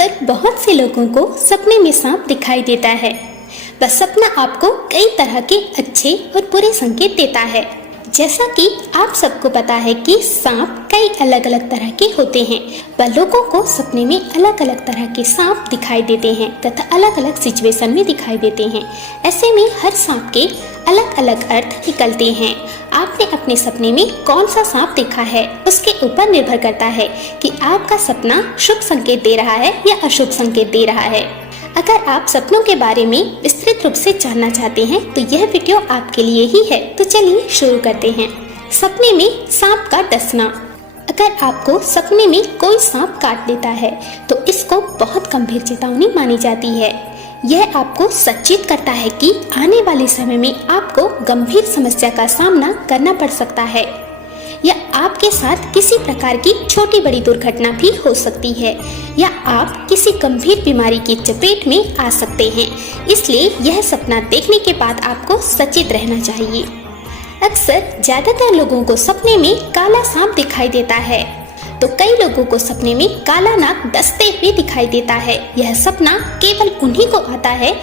अक्सर बहुत से लोगों को सपने में सांप दिखाई देता है। वह सपना आपको कई तरह के अच्छे और बुरे संकेत देता है। जैसा कि आप सबको पता है कि सांप कई अलग अलग तरह के होते हैं। वह लोगों को सपने में अलग अलग तरह के सांप दिखाई देते हैं तथा अलग अलग सिचुएशन में दिखाई देते हैं। ऐसे में हर सांप के अलग अलग अर्थ निकलते हैं। आपने अपने सपने में कौन सा सांप देखा है, उसके ऊपर निर्भर करता है कि आपका सपना शुभ संकेत दे रहा है या अशुभ संकेत दे रहा है। अगर आप सपनों के बारे में विस्तृत रूप से जानना चाहते हैं तो यह वीडियो आपके लिए ही है। तो चलिए शुरू करते हैं। सपने में सांप का डसना। अगर आपको सपने में कोई सांप काट लेता है तो इसको बहुत गंभीर चेतावनी मानी जाती है। यह आपको सचेत करता है कि आने वाले समय में आपको गंभीर समस्या का सामना करना पड़ सकता है या आपके साथ किसी प्रकार की छोटी बड़ी दुर्घटना भी हो सकती है या आप किसी गंभीर बीमारी की चपेट में आ सकते हैं। इसलिए यह सपना देखने के बाद आपको सचेत रहना चाहिए। अक्सर ज्यादातर लोगों को सपने में काला सांप दिखाई देता है, तो कई लोगों को सपने में काला नाग डसते हुए दिखाई देता है। यह सपना केवल उन्हीं को आता है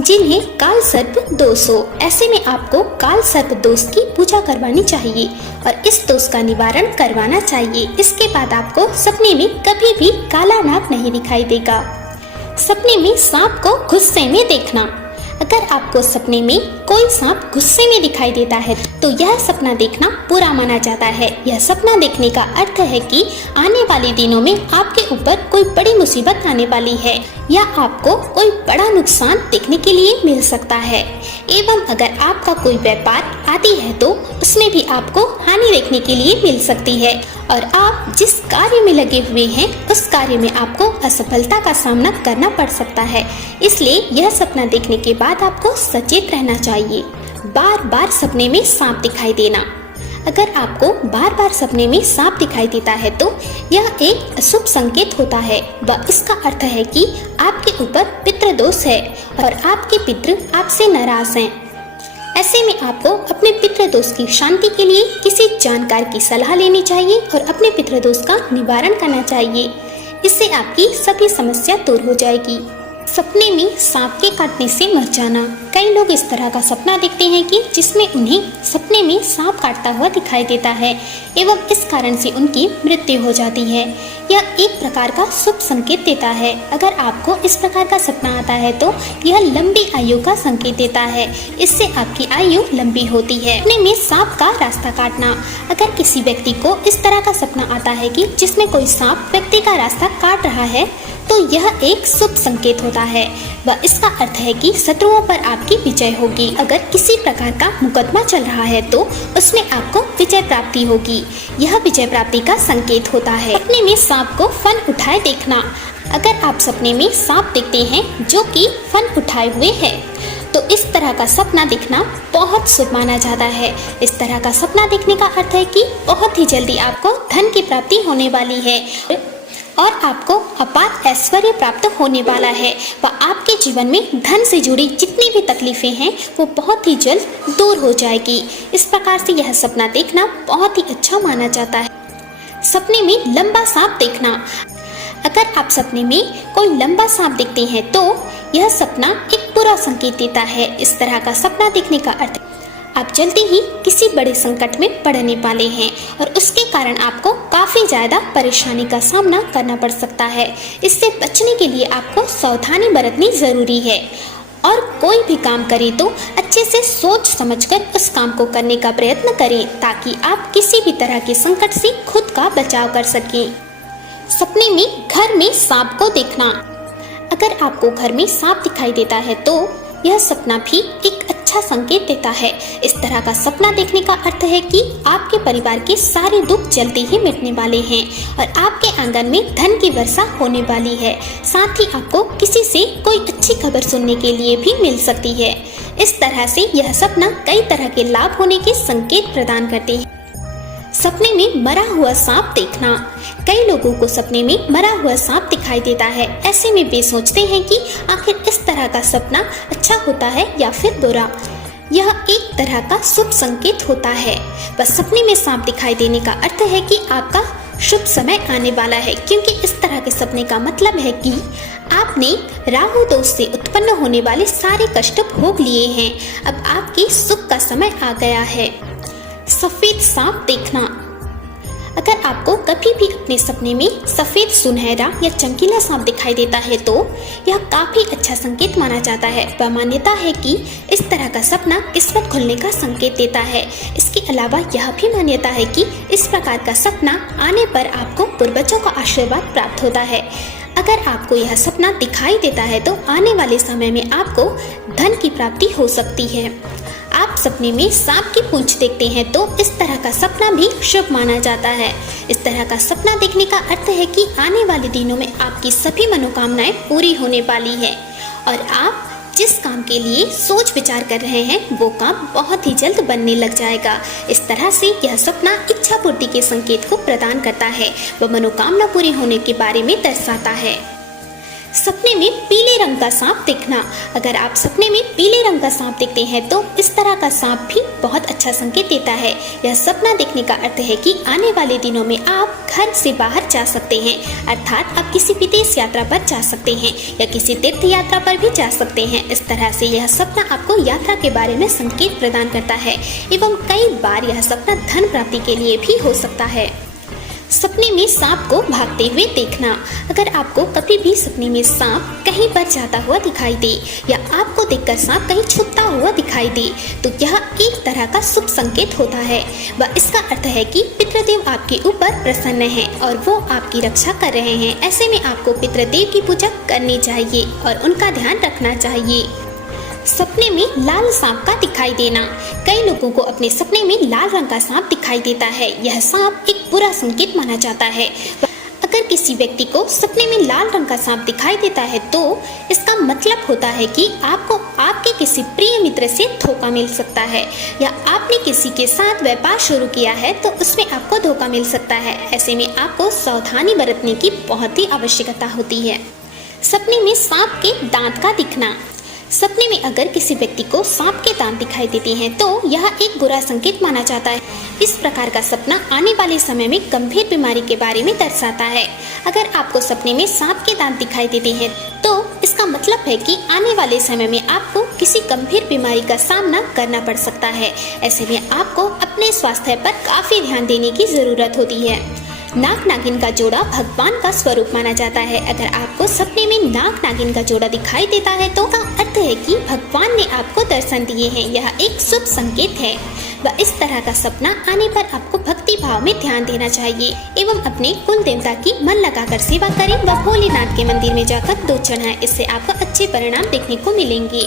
जिन्हें काल सर्प दोष हो। ऐसे में आपको काल सर्प दोष की पूजा करवानी चाहिए और इस दोष का निवारण करवाना चाहिए। इसके बाद आपको सपने में कभी भी काला नाग नहीं दिखाई देगा। सपने में सांप को गुस्से में देखना। अगर आपको सपने में कोई सांप गुस्से में दिखाई देता है तो यह सपना देखना बुरा माना जाता है। यह सपना देखने का अर्थ है कि आने वाले दिनों में आपके ऊपर कोई बड़ी मुसीबत आने वाली है या आपको कोई बड़ा नुकसान देखने के लिए मिल सकता है। एवं अगर आपका कोई व्यापार आदि है तो उसमें भी आपको हानि देखने के लिए मिल सकती है और आप जिस कार्य में लगे हुए हैं उस कार्य में आपको असफलता का सामना करना पड़ सकता है। इसलिए यह सपना देखने के बाद आपको सचेत रहना चाहिए। बार बार सपने में सांप दिखाई देना। अगर आपको बार बार सपने में सांप दिखाई देता है तो यह एक अशुभ संकेत होता है व इसका अर्थ है कि आपके ऊपर पितृ दोष है और आपके पितृ आपसे नाराज हैं। ऐसे में आपको अपने पितृ दोष की शांति के लिए किसी जानकार की सलाह लेनी चाहिए और अपने पितृ दोष का निवारण करना चाहिए। इससे आपकी सभी समस्या दूर हो जाएगी। सपने में सांप के काटने से मर जाना। कई लोग इस तरह का सपना देखते हैं कि जिसमें उन्हें सपने में सांप काटता हुआ दिखाई देता है एवं इस कारण से उनकी मृत्यु हो जाती है। यह एक प्रकार का शुभ संकेत देता है। अगर आपको इस प्रकार का सपना आता है तो यह लंबी आयु का संकेत देता है। इससे आपकी आयु लंबी होती है। सपने में सांप का रास्ता काटना। अगर किसी व्यक्ति को इस तरह का सपना आता है कि जिसमें कोई सांप व्यक्ति का रास्ता काट रहा है तो यह एक शुभ संकेत होता है व इसका अर्थ है कि शत्रुओं पर आपकी विजय होगी। अगर किसी प्रकार का मुकदमा चल रहा है तो उसमें आपको विजय प्राप्ति होगी। यह विजय प्राप्ति का संकेत होता है। सपने में सांप को फन उठाए देखना। अगर आप सपने में सांप देखते हैं जो कि फन उठाए हुए है तो इस तरह का सपना दिखना बहुत शुभ माना जाता है। इस तरह का सपना देखने का अर्थ है कि बहुत ही जल्दी आपको धन की प्राप्ति होने वाली है और आपको अपार ऐश्वर्य प्राप्त होने वाला है व आपके जीवन में धन से जुड़ी जितनी भी तकलीफें हैं वो बहुत ही जल्द दूर हो जाएगी। इस प्रकार से यह सपना देखना बहुत ही अच्छा माना जाता है। सपने में लंबा सांप देखना। अगर आप सपने में कोई लंबा सांप देखते हैं तो यह सपना एक बुरा संकेत देता है। इस तरह का सपना देखने का अर्थ आप जल्दी ही किसी बड़े संकट में पड़ने वाले हैं और उसके कारण आपको काफी ज्यादा परेशानी का सामना करना पड़ सकता है। इससे बचने के लिए आपको सावधानी बरतनी जरूरी है और कोई भी काम करें तो अच्छे से सोच समझकर उस काम को करने का प्रयत्न करें ताकि आप किसी भी तरह के संकट से खुद का बचाव कर सकें। सपने में घर में सांप को देखना। अगर आपको घर में सांप दिखाई देता है तो यह सपना भी एक अच्छा संकेत देता है। इस तरह का सपना देखने का अर्थ है कि आपके परिवार के सारे दुख जल्दी ही मिटने वाले हैं और आपके आंगन में धन की वर्षा होने वाली है। साथ ही आपको किसी से कोई अच्छी खबर सुनने के लिए भी मिल सकती है। इस तरह से यह सपना कई तरह के लाभ होने के संकेत प्रदान करते हैं। सपने में मरा हुआ सांप देखना। कई लोगों को सपने में मरा हुआ सांप दिखाई देता है। ऐसे में वे सोचते हैं कि आखिर इस तरह का सपना अच्छा होता है या फिर बुरा। यह एक तरह का शुभ संकेत होता है। बस सपने में सांप दिखाई देने का अर्थ है कि आपका शुभ समय आने वाला है, क्योंकि इस तरह के सपने का मतलब है कि आपने राहु दोष से उत्पन्न होने वाले सारे कष्ट भोग लिए हैं। अब आपके सुख का समय आ गया है। सफेद सांप देखना। अगर आपको कभी भी अपने सपने में सफेद, सुनहरा या चमकीला सांप दिखाई देता है तो यह काफी अच्छा संकेत माना जाता है। वह मान्यता है कि इस तरह का सपना किस्मत खुलने का संकेत देता है। इसके अलावा यह भी मान्यता है कि इस प्रकार का सपना आने पर आपको पूर्वजों का आशीर्वाद प्राप्त होता है। अगर आपको यह सपना दिखाई देता है तो आने वाले समय में आपको धन की प्राप्ति हो सकती है। आप सपने में सांप की पूंछ देखते हैं तो इस तरह का सपना भी शुभ माना जाता है। इस तरह का सपना देखने का अर्थ है कि आने वाले दिनों में आपकी सभी मनोकामनाएं पूरी होने वाली है और आप जिस काम के लिए सोच विचार कर रहे हैं वो काम बहुत ही जल्द बनने लग जाएगा। इस तरह से यह सपना इच्छा पूर्ति के संकेत को प्रदान करता है व मनोकामना पूरी होने के बारे में दर्शाता है। सपने में पीले रंग का सांप देखना। अगर आप सपने में पीले रंग का सांप देखते हैं तो इस तरह का सांप भी बहुत अच्छा संकेत देता है। यह सपना देखने का अर्थ है कि आने वाले दिनों में आप घर से बाहर जा सकते हैं, अर्थात आप किसी विदेश यात्रा पर जा सकते हैं या किसी तीर्थ यात्रा पर भी जा सकते हैं। इस तरह से यह सपना आपको यात्रा के बारे में संकेत प्रदान करता है एवं कई बार यह सपना धन प्राप्ति के लिए भी हो सकता है। सपने में सांप को भागते हुए देखना। अगर आपको कभी भी सपने में सांप कहीं पर जाता हुआ दिखाई दे या आपको देखकर सांप कहीं छुपता हुआ दिखाई दे तो यह एक तरह का शुभ संकेत होता है व इसका अर्थ है कि पितृदेव आपके ऊपर प्रसन्न हैं और वो आपकी रक्षा कर रहे हैं। ऐसे में आपको पितृदेव की पूजा करनी चाहिए और उनका ध्यान रखना चाहिए। सपने में लाल सांप का दिखाई देना। कई लोगों को अपने सपने में लाल रंग का सांप दिखाई देता है। यह सांप एक बुरा संकेत माना जाता है। अगर किसी व्यक्ति को सपने में लाल रंग का सांप दिखाई देता है तो इसका मतलब होता है कि आपको आपके किसी प्रिय मित्र से धोखा मिल सकता है या आपने किसी के साथ व्यापार शुरू किया है तो उसमें आपको धोखा मिल सकता है। ऐसे में आपको सावधानी बरतने की बहुत ही आवश्यकता होती है। सपने में सांप के दांत का दिखना। सपने में अगर किसी व्यक्ति को सांप के दांत दिखाई देते हैं तो यह एक बुरा संकेत माना जाता है। इस प्रकार का सपना आने वाले समय में गंभीर बीमारी के बारे में दर्शाता है। अगर आपको सपने में सांप के दांत दिखाई देते हैं तो इसका मतलब है कि आने वाले समय में आपको किसी गंभीर बीमारी का सामना करना पड़ सकता है। ऐसे में आपको अपने स्वास्थ्य पर काफी ध्यान देने की जरूरत होती है। नाग नागिन का जोड़ा भगवान का स्वरूप माना जाता है। अगर आपको सपने में नाग नागिन का जोड़ा दिखाई देता है तो इसका अर्थ है कि भगवान ने आपको दर्शन दिए हैं। यह एक शुभ संकेत है व इस तरह का सपना आने पर आपको भक्ति भाव में ध्यान देना चाहिए एवं अपने कुल देवता की मन लगाकर सेवा करें व भोलेनाथ के मंदिर में जाकर दूध चढ़ाएं। इससे आपको अच्छे परिणाम देखने को मिलेंगे।